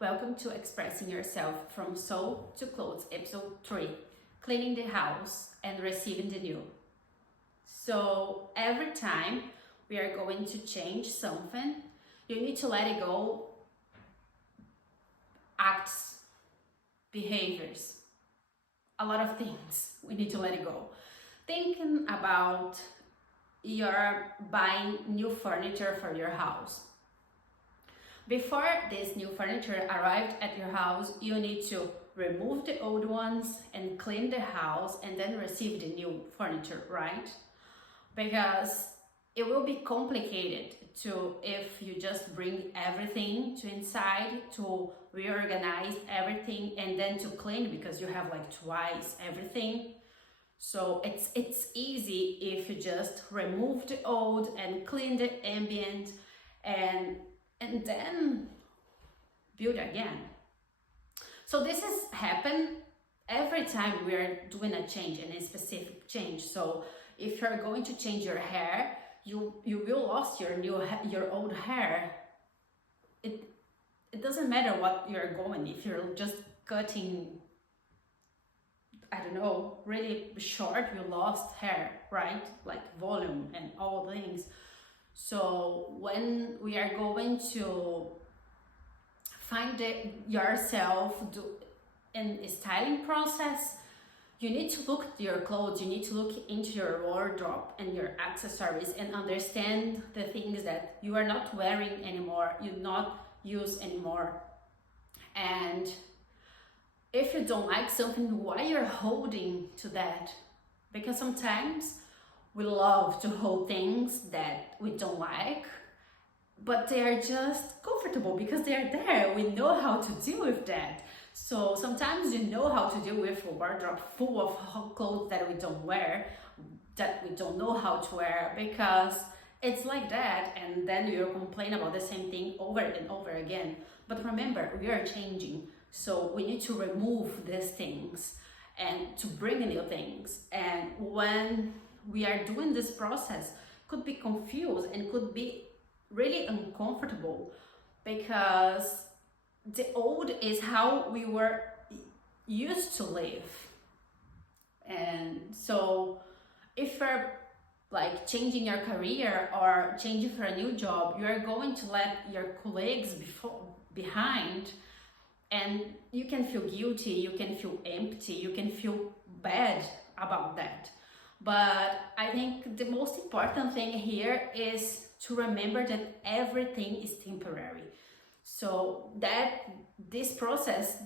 Welcome to Expressing Yourself from Soul to Clothes, episode 3, Cleaning the House and Receiving the New. So every time we are going to change something, you need to let it go. Acts, behaviors, a lot of things we need to let it go. Thinking about you're buying new furniture for your house. Before this new furniture arrived at your house, you need to remove the old ones and clean the house and then receive the new furniture, right? Because it will be complicated if you just bring everything to inside to reorganize everything and then to clean, because you have like twice everything. So it's easy if you just remove the old and clean the ambient and then build again. So this has happened every time we are doing a change, and a specific change. So if you're going to change your hair, you will lose your old hair. It doesn't matter what you're going. If you're just cutting, I don't know, really short, you lost hair, right? Like volume and all things. So when we are going to find yourself in a styling process, you need to look at your clothes, you need to look into your wardrobe and your accessories and understand the things that you are not wearing anymore, you not use anymore. And if you don't like something, why you're holding to that? Because sometimes we love to hold things that we don't like, but they are just comfortable because they are there. We know how to deal with that. So sometimes you know how to deal with a wardrobe full of clothes that we don't wear, that we don't know how to wear, because it's like that, and then you complain about the same thing over and over again. But remember, we are changing, so we need to remove these things and to bring new things. And when we are doing this process, could be confused and could be really uncomfortable, because the old is how we were used to live. And so if you're like changing your career or changing for a new job, you are going to let your colleagues behind, and you can feel guilty, you can feel empty, you can feel bad about that. But I think the most important thing here is to remember that everything is temporary. So that this process,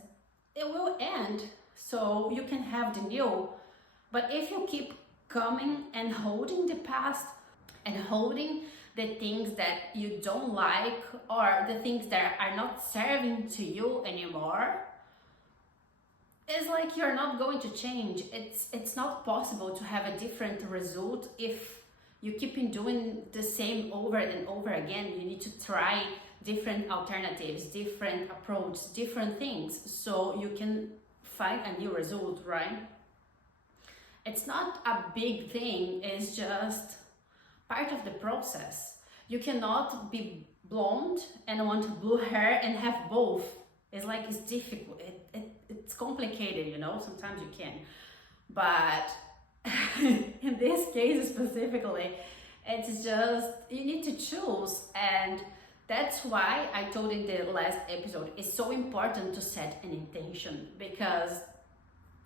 it will end, so you can have the new. But if you keep coming and holding the past and holding the things that you don't like or the things that are not serving to you anymore, it's like you're not going to change. It's not possible to have a different result if you keep on doing the same over and over again. You need to try different alternatives, different approach, different things, so you can find a new result, right? It's not a big thing, it's just part of the process. You cannot be blonde and want blue hair and have both. It's difficult, it's complicated, you know, sometimes you can. But in this case specifically, it's just, you need to choose. And that's why I told in the last episode, it's so important to set an intention, because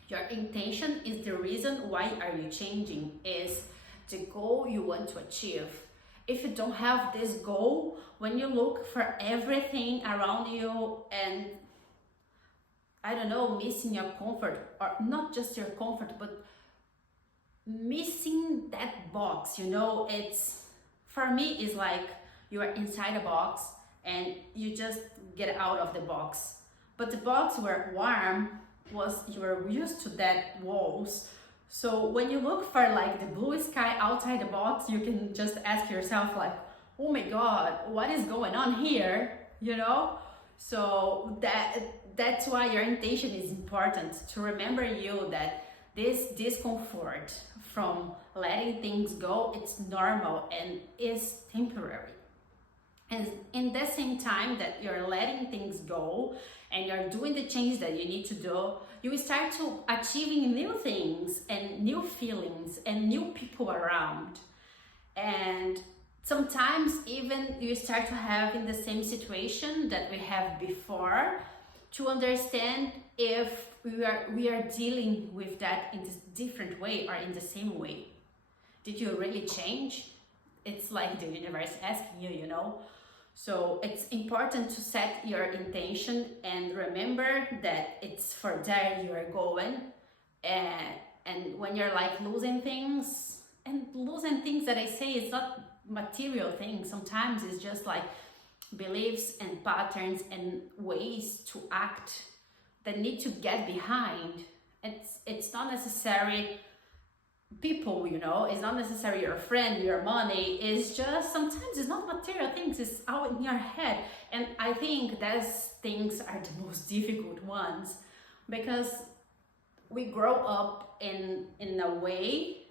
your intention is the reason why are you changing, is the goal you want to achieve. If you don't have this goal, when you look for everything around you and, I don't know, missing your comfort, or not just your comfort, but missing that box, you know, it's, for me, it's like you are inside a box and you just get out of the box. But the box were warm, you were used to that walls. So when you look for like the blue sky outside the box, you can just ask yourself like, oh my God, what is going on here? You know? So that's why your intention is important, to remember you that this discomfort from letting things go, it's normal and is temporary. And in the same time that you're letting things go and you're doing the change that you need to do, you will start to achieving new things and new feelings and new people around. And sometimes even you start to have in the same situation that we have before, to understand if we are dealing with that in this different way or in the same way. Did you really change? It's like the universe asking you, you know. So it's important to set your intention and remember that it's for there you are going. And when you're like losing things, and losing things that I say is not material things, sometimes it's just like beliefs and patterns and ways to act that need to get behind. It's not necessary people, you know, it's not necessarily your friend, your money. It's just sometimes it's not material things, it's out in your head. And I think those things are the most difficult ones, because we grow up in a way,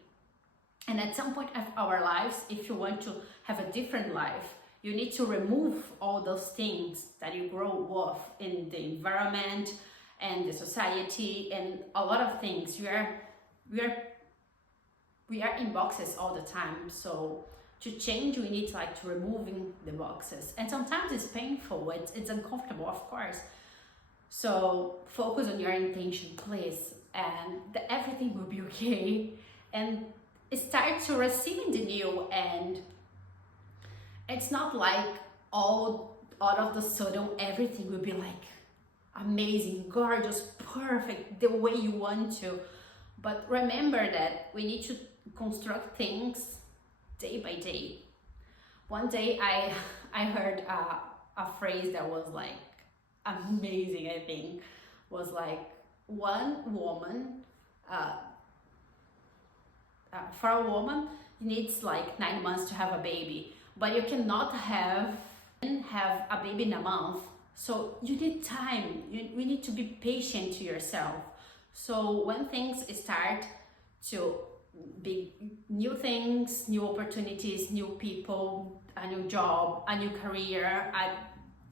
and at some point of our lives, if you want to have a different life, you need to remove all those things that you grow up in the environment and the society and a lot of things. We are in boxes all the time. So to change, we need to removing the boxes. And sometimes it's painful, it's uncomfortable, of course. So focus on your intention, please, and everything will be okay. And start to receiving the new, and it's not like all of the sudden everything will be like amazing, gorgeous, perfect, the way you want to. But remember that we need to construct things day by day. One day I heard a phrase that was like amazing, I think, was like, one woman, for a woman, needs like 9 months to have a baby, but you cannot have a baby in a month. So you need time. We need to be patient to yourself. So when things start to be new things, new opportunities, new people, a new job, a new career, a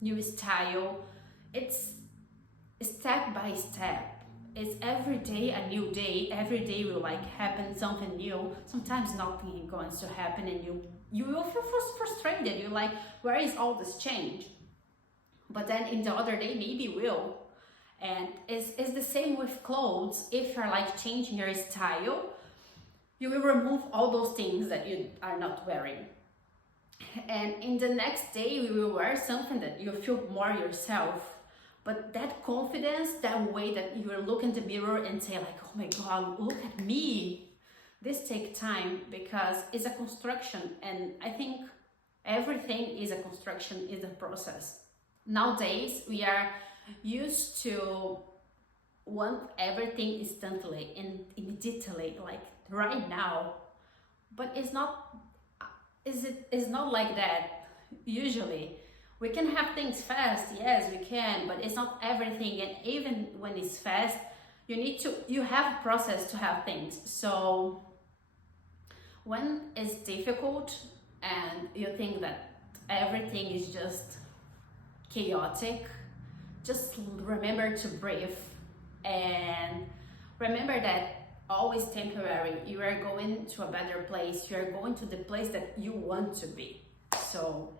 new style, it's step by step. It's every day a new day. Every day will like happen something new. Sometimes nothing is going to happen, and you will feel frustrated. You're like, where is all this change? But then in the other day, maybe will. And it's the same with clothes. If you're like changing your style, you will remove all those things that you are not wearing. And in the next day, you will wear something that you feel more yourself. But that confidence, that way that you will look in the mirror and say like, oh my God, look at me. This takes time, because it's a construction. And I think everything is a construction, is a process. Nowadays, we are used to want everything instantly and immediately, like right now. But it's not like that usually. We can have things fast, yes we can, but it's not everything. And even when it's fast, you have a process to have things. So when it's difficult and you think that everything is just chaotic, just remember to breathe and remember that always temporary. You are going to a better place. You are going to the place that you want to be. So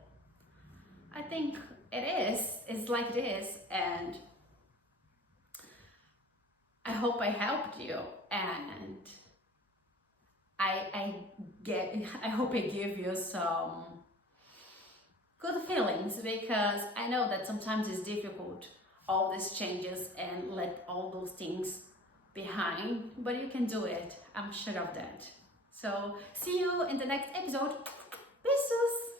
I think it's like this, and I hope I helped you, and I hope I give you some good feelings, because I know that sometimes it's difficult, all these changes, and let all those things behind, but you can do it. I'm sure of that. So see you in the next episode. Beijos!